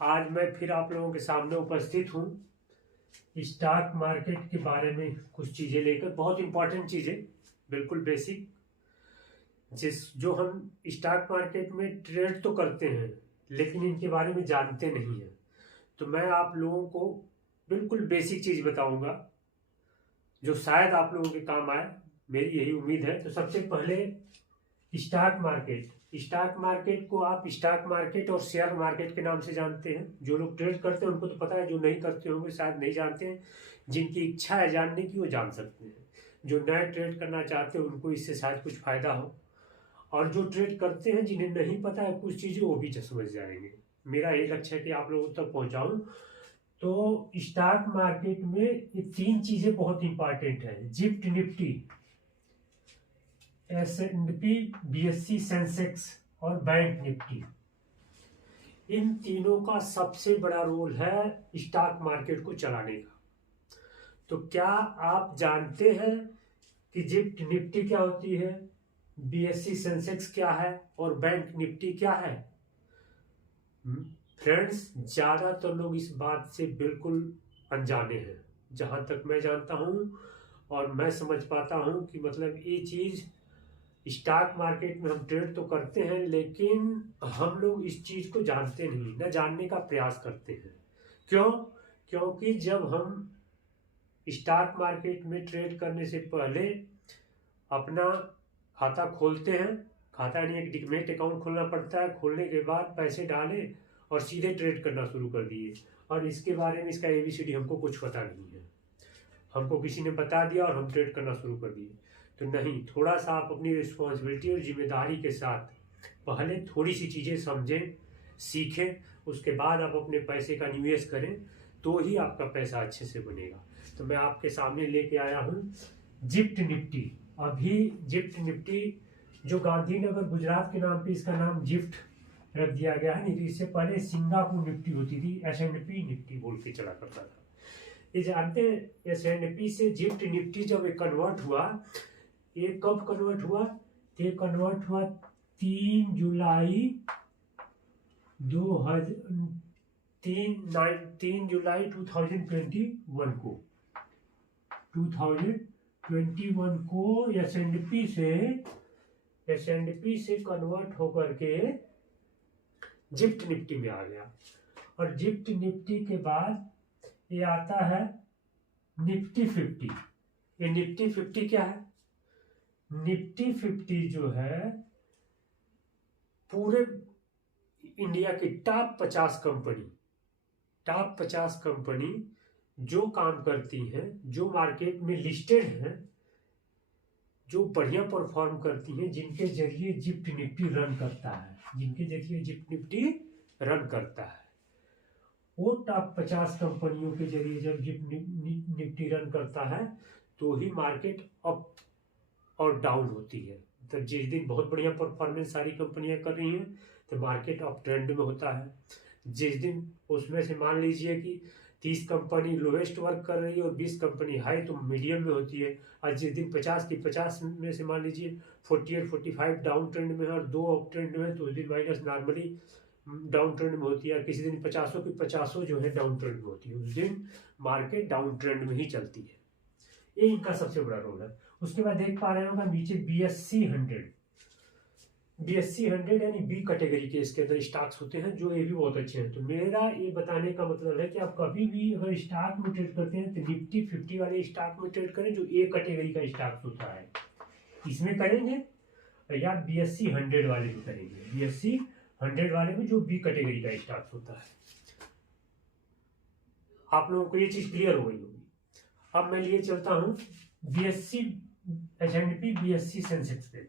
आज मैं फिर आप लोगों के सामने उपस्थित हूँ स्टॉक मार्केट के बारे में कुछ चीज़ें लेकर। बहुत इंपॉर्टेंट चीज़ें, बिल्कुल बेसिक, जो हम स्टॉक मार्केट में ट्रेड तो करते हैं लेकिन इनके बारे में जानते नहीं हैं। तो मैं आप लोगों को बिल्कुल बेसिक चीज़ बताऊंगा जो शायद आप लोगों के काम आए, मेरी यही उम्मीद है। तो सबसे पहले स्टॉक मार्केट को आप स्टॉक मार्केट और शेयर मार्केट के नाम से जानते हैं। जो लोग ट्रेड करते हैं उनको तो पता है, जो नहीं करते होंगे शायद नहीं जानते हैं। जिनकी इच्छा है जानने की वो जान सकते हैं। जो नए ट्रेड करना चाहते हैं उनको इससे शायद कुछ फायदा हो, और जो ट्रेड करते हैं जिन्हें नहीं पता है कुछ चीज़ें वो भी समझ जाएंगे। मेरा यही लक्ष्य है कि आप लोगों तक पहुंचाऊं। तो स्टॉक मार्केट में ये तीन चीजें बहुत इंपॉर्टेंट है: जिप्ट निफ्टी, S&P, BSE सेंसेक्स और बैंक निफ्टी। इन तीनों का सबसे बड़ा रोल है स्टॉक मार्केट को चलाने का। तो क्या आप जानते हैं कि जिप्ट निफ्टी क्या होती है, BSE सेंसेक्स क्या है और बैंक निफ्टी क्या है? फ्रेंड्स, ज़्यादातर लोग इस बात से बिल्कुल अनजाने हैं, जहाँ तक मैं जानता हूँ और मैं समझ पाता हूँ कि मतलब ये चीज़ स्टॉक मार्केट में हम ट्रेड तो करते हैं लेकिन हम लोग इस चीज़ को जानते नहीं, न जानने का प्रयास करते हैं। क्यों? क्योंकि जब हम स्टॉक मार्केट में ट्रेड करने से पहले अपना खाता खोलते हैं, खाता यानी एक डिमैट अकाउंट खोलना पड़ता है, खोलने के बाद पैसे डाले और सीधे ट्रेड करना शुरू कर दिए, और इसके बारे में इसका ABCD हमको कुछ पता नहीं है। हमको किसी ने बता दिया और हम ट्रेड करना शुरू कर दिए। तो नहीं, थोड़ा सा आप अपनी रिस्पॉन्सिबिलिटी और जिम्मेदारी के साथ पहले थोड़ी सी चीज़ें समझें, सीखें, उसके बाद आप अपने पैसे का निवेश करें, तो ही आपका पैसा अच्छे से बनेगा। तो मैं आपके सामने लेके आया हूँ जिप्ट निफ्टी। अभी जिप्ट निफ्टी जो गांधीनगर गुजरात के नाम पे इसका नाम जिप्ट रख दिया गया है, नहीं तो इससे पहले सिंगापुर निफ्टी होती थी, S&P निफ्टी बोल के चला करता था। ये जानते हैं S&P से जिप्ट निफ्टी जब ये कन्वर्ट हुआ, ये कब कन्वर्ट हुआ? ये कन्वर्ट हुआ 3 जुलाई 2021 को। 2021 को S&P से कन्वर्ट होकर के जिप्ट निफ्टी में आ गया। और जिप्ट निफ्टी के बाद ये आता है निफ्टी 50। ये निफ्टी 50 क्या है? निफ्टी 50 जो है पूरे इंडिया की टॉप 50 कंपनी जो काम करती हैं, जो मार्केट में लिस्टेड हैं, जो बढ़िया परफॉर्म करती हैं, जिनके जरिए जिप्ट निफ्टी रन करता है, वो टॉप 50 कंपनियों के जरिए जब जिप्ट निफ्टी रन करता है तो ही मार्केट अप और डाउन होती है। तो जिस दिन बहुत बढ़िया परफॉर्मेंस सारी कंपनियां कर रही हैं तो मार्केट अप ट्रेंड में होता है। जिस दिन उसमें से मान लीजिए कि 30 कंपनी लोवेस्ट वर्क कर रही है और 20 कंपनी हाई तो मीडियम में होती है, और जिस दिन 50 की 50 में से मान लीजिए 40 और 45 डाउन ट्रेंड में है और 2 अप ट्रेंड में है, तो उस दिन माइनस नॉर्मली डाउन ट्रेंड में होती है। और किसी दिन 50 की 50 जो है डाउन ट्रेंड में होती है, उस दिन मार्केट डाउन ट्रेंड में ही चलती है। ये इनका सबसे बड़ा रोल है। उसके बाद देख पा रहे होगा नीचे BSE 100 यानी B कैटेगरी के इसके अंदर स्टॉक्स होते हैं, जो ये भी बहुत अच्छे हैं। तो मेरा ये बताने का मतलब है कि आप कभी भी अगर स्टॉक में ट्रेड करते हैं तो निफ्टी 50 वाले स्टॉक में ट्रेड करें, जो A कैटेगरी का स्टॉक्स होता है, इसमें करेंगे, या BSE 100 वाले भी करेंगे। BSE 100 वाले में जो B कैटेगरी का स्टॉक्स होता है। आप लोगों को ये चीज क्लियर हो गई होगी। अब मैं लिए चलता हूँ S&P BSE सेंसेक्स पे।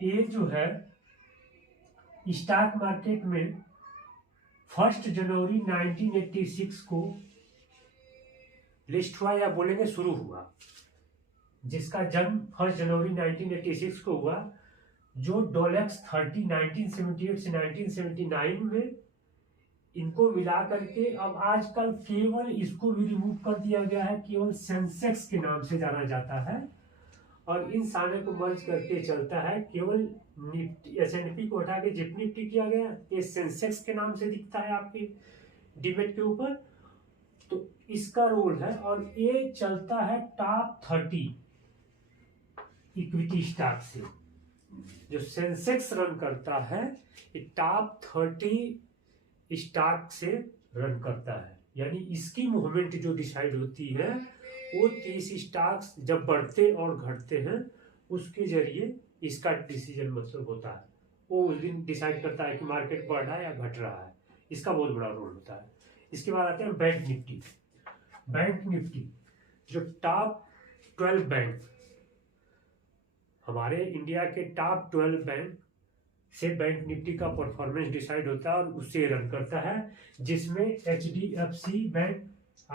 ये जो है स्टॉक मार्केट में 1 जनवरी 1986 को लिस्ट हुआ, या बोलेंगे शुरू हुआ, जिसका जन्म 1 जनवरी 1986 को हुआ। जो डोलेक्स 30 1978 से 1979 में इनको मिला करके अब आजकल केवल इसको भी रिमूव कर दिया गया है, केवल सेंसेक्स के नाम से जाना जाता है, और इन सारे को मर्ज करके चलता है केवल निफ्टी S&P को हटा के जिप निफ्टी किया गया। ये सेंसेक्स के नाम से दिखता है आपके डीमेट के ऊपर, तो इसका रोल है। और ये चलता है टॉप 30 इक्विटी स्टॉक से। जो सेंसेक्स रन करता है ये टॉप 30 स्टॉक से रन करता है, यानी इसकी मूवमेंट जो डिसाइड होती है वो 30 स्टॉक्स जब बढ़ते और घटते हैं उसके जरिए इसका डिसीजन मतलब होता है। वो उस दिन डिसाइड करता है कि मार्केट बढ़ रहा है या घट रहा है, इसका बहुत बड़ा रोल होता है। इसके बाद आते हैं बैंक निफ्टी। बैंक निफ्टी जो टॉप 12 बैंक, हमारे इंडिया के टॉप 12 बैंक से बैंक निफ्टी का परफॉर्मेंस डिसाइड होता है और उससे रन करता है, जिसमें HDFC बैंक,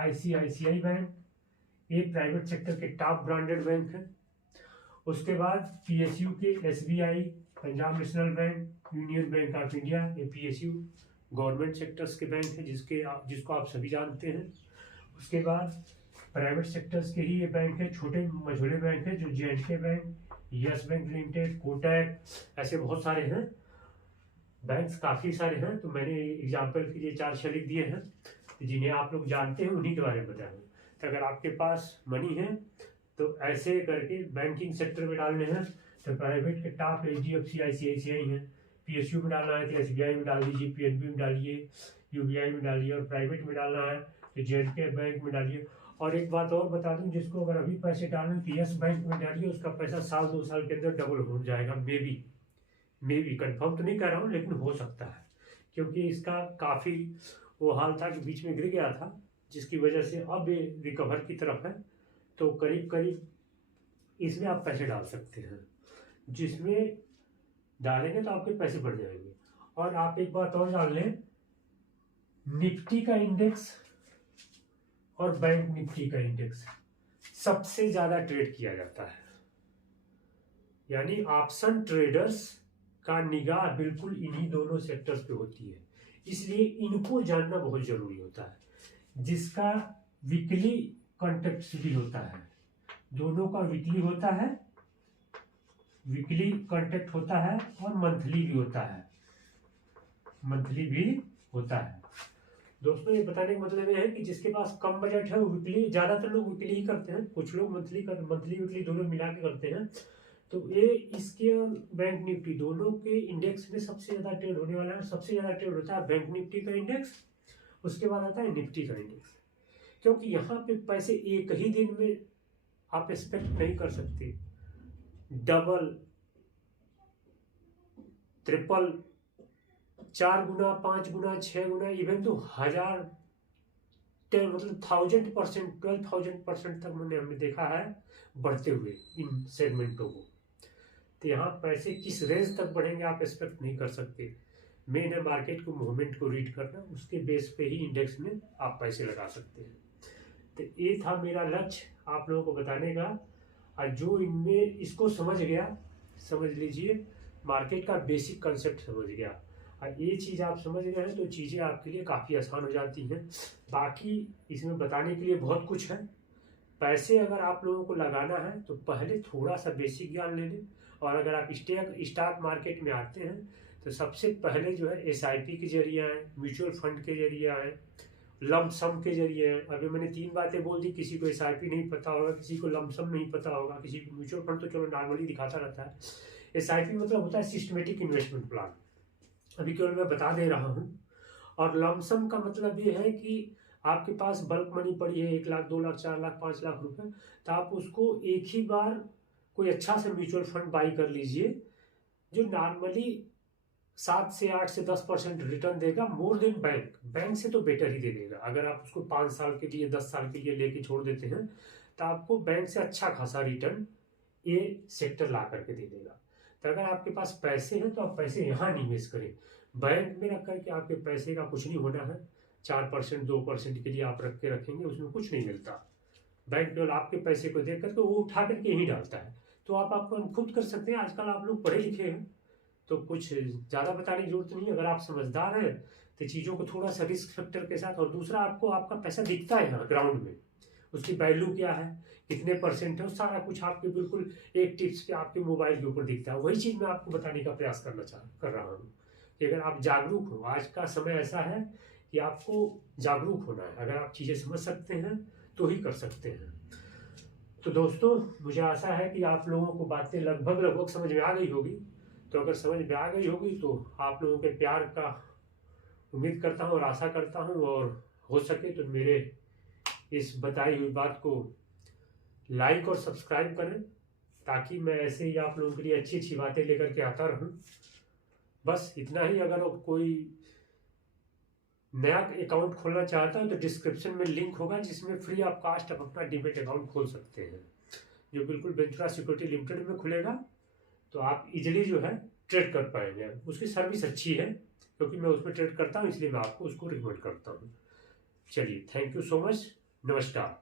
ICICI बैंक, ये प्राइवेट सेक्टर के टॉप ब्रांडेड बैंक हैं। उसके बाद PSU के SBI, Punjab national bank, union bank of India, ये PSU गवर्नमेंट सेक्टर्स के बैंक हैं जिसको आप सभी जानते हैं। उसके बाद प्राइवेट सेक्टर्स के ही ये बैंक है, छोटे मझोले बैंक है, जो J&K bank, yes bank limited, Kotak, ऐसे बहुत सारे हैं बैंक्स, काफ़ी सारे हैं। तो मैंने एग्जाम्पल के लिए 4 लिख दिए हैं जिन्हें आप लोग जानते हैं, उन्हीं के बारे में बताया। तो अगर आपके पास मनी है तो ऐसे करके बैंकिंग सेक्टर में डालने हैं तो प्राइवेट के टॉप HDFC ICICI हैं, PSU में डालना है तो SBI में डाल दीजिए, PNB में डालिए, UBI में डालिए, और प्राइवेट में डालना है तो J&K बैंक में डालिए। और एक बात और बता दूं, जिसको अगर अभी पैसे डालने तो यस बैंक में डालिए, उसका पैसा 1-2 साल के अंदर डबल हो जाएगा। मे बी कंफर्म तो नहीं कर रहा हूँ, लेकिन हो सकता है, क्योंकि इसका काफ़ी वो हाल था कि बीच में गिर गया था, जिसकी वजह से अब ये रिकवर की तरफ है। तो करीब इसमें आप पैसे डाल सकते हैं, जिसमें डालेंगे तो आपके पैसे बढ़ जाएंगे। और आप एक बात और जान लें, निफ्टी का इंडेक्स और बैंक निफ्टी का इंडेक्स सबसे ज़्यादा ट्रेड किया जाता है, यानी ऑप्शन ट्रेडर्स का निगाह बिल्कुल इन्हीं दोनों सेक्टर्स पे होती है, इसलिए इनको जानना बहुत ज़रूरी होता है। जिसका वीकली कॉन्ट्रैक्ट भी होता है, दोनों का वीकली होता है, वीकली कॉन्ट्रैक्ट होता है, और मंथली भी होता है। दोस्तों ये बताने का मतलब ये है कि जिसके पास कम बजट है वो वीकली, ज़्यादातर लोग वीकली ही करते हैं, कुछ लोग मंथली वीकली दोनों मिला के करते हैं। तो ये इसके और बैंक निफ्टी दोनों के इंडेक्स में सबसे ज़्यादा ट्रेड होने वाला है। सबसे ज़्यादा ट्रेड होता है बैंक निफ्टी का इंडेक्स, उसके बाद आता है निफ्टी का इंडेक्स, क्योंकि यहाँ पे पैसे एक ही दिन में आप एक्सपेक्ट नहीं कर सकते। डबल, ट्रिपल, 4 गुना, 5 गुना, 6 गुना, इवन तो 1000 मतलब 1000%, 12,000% तक हमने देखा है बढ़ते हुए इन सेगमेंटों को। तो यहाँ पैसे किस रेंज तक बढ़ेंगे आप एक्सपेक्ट नहीं कर सकते। मेन है मार्केट को मूवमेंट को रीड करना, उसके बेस पे ही इंडेक्स में आप पैसे लगा सकते हैं। तो ये था मेरा लक्ष्य आप लोगों को बताने का। और जो इनमें इसको समझ गया, समझ लीजिए मार्केट का बेसिक कंसेप्ट समझ गया, और ये चीज़ आप समझ गए हैं तो चीज़ें आपके लिए काफ़ी आसान हो जाती हैं। बाकी इसमें बताने के लिए बहुत कुछ है। पैसे अगर आप लोगों को लगाना है तो पहले थोड़ा सा बेसिक ज्ञान ले लें, और अगर आप स्टॉक मार्केट में आते हैं तो सबसे पहले जो है SIP के जरिए आए, म्यूचुअल फंड के जरिए आए, लमसम के जरिए आए। अभी मैंने 3 बातें बोल दी, किसी को SIP नहीं पता होगा, किसी को लमसम नहीं पता होगा, किसी को म्यूचुअल फंड तो चलो नॉर्मली दिखाता रहता है। SIP मतलब होता है सिस्टमेटिक इन्वेस्टमेंट प्लान, अभी केवल मैं बता दे रहा हूँ। और लमसम का मतलब ये है कि आपके पास बल्क मनी पड़ी है 1 लाख, 2 लाख, 4 लाख, 5 लाख रुपए, तो आप उसको एक ही बार कोई अच्छा से म्यूचुअल फंड बाई कर लीजिए, जो नॉर्मली 7 से 8 से 10% रिटर्न देगा, मोर देन बैंक से तो बेटर ही दे देगा। अगर आप उसको 5 साल के लिए, 10 साल के लिए लेके छोड़ देते हैं तो आपको बैंक से अच्छा खासा रिटर्न ये सेक्टर ला करके दे देगा। तो अगर आपके पास पैसे हैं तो आप पैसे यहाँ निवेश करें, बैंक में रख करके आपके पैसे का कुछ नहीं होना है। 4% 2% के लिए आप रख के रखेंगे, उसमें कुछ नहीं मिलता। बैंक केवल आपके पैसे को देख करके वो उठा करके यहीं डालता है। तो आप खुद कर सकते हैं। आजकल आप लोग पढ़े लिखे हैं तो कुछ ज़्यादा बताने की जरूरत नहीं है। अगर आप समझदार हैं तो चीज़ों को थोड़ा सा रिस्क फैक्टर के साथ, और दूसरा आपको आपका पैसा दिखता है यहाँ ग्राउंड में, उसकी वैल्यू क्या है, कितने परसेंट है, वो सारा कुछ आपके बिल्कुल एक टिप्स पे आपके मोबाइल के ऊपर दिखता है। वही चीज़ मैं आपको बताने का प्रयास कर रहा हूँ कि अगर आप जागरूक हो, आज का समय ऐसा है कि आपको जागरूक होना है। अगर आप चीज़ें समझ सकते हैं तो ही कर सकते हैं। तो दोस्तों, मुझे आशा है कि आप लोगों को बातें लगभग समझ में आ गई होगी। तो अगर समझ में आ गई होगी तो आप लोगों के प्यार का उम्मीद करता हूँ और आशा करता हूँ, और हो सके तो मेरे इस बताई हुई बात को लाइक और सब्सक्राइब करें, ताकि मैं ऐसे ही आप लोगों के लिए अच्छी अच्छी बातें लेकर के आता रहूँ। बस इतना ही। अगर कोई नया अकाउंट खोलना चाहता है तो डिस्क्रिप्शन में लिंक होगा, जिसमें फ्री ऑफ कास्ट आप अपना डीमैट अकाउंट खोल सकते हैं, जो बिल्कुल वेंचुरा सिक्योरिटी लिमिटेड में खुलेगा। तो आप इजीली जो है ट्रेड कर पाएंगे। उसकी सर्विस अच्छी है, क्योंकि मैं उसमें ट्रेड करता हूँ, इसलिए मैं आपको उसको रिकमेंड करता हूँ। चलिए, थैंक यू सो मच। नमस्कार।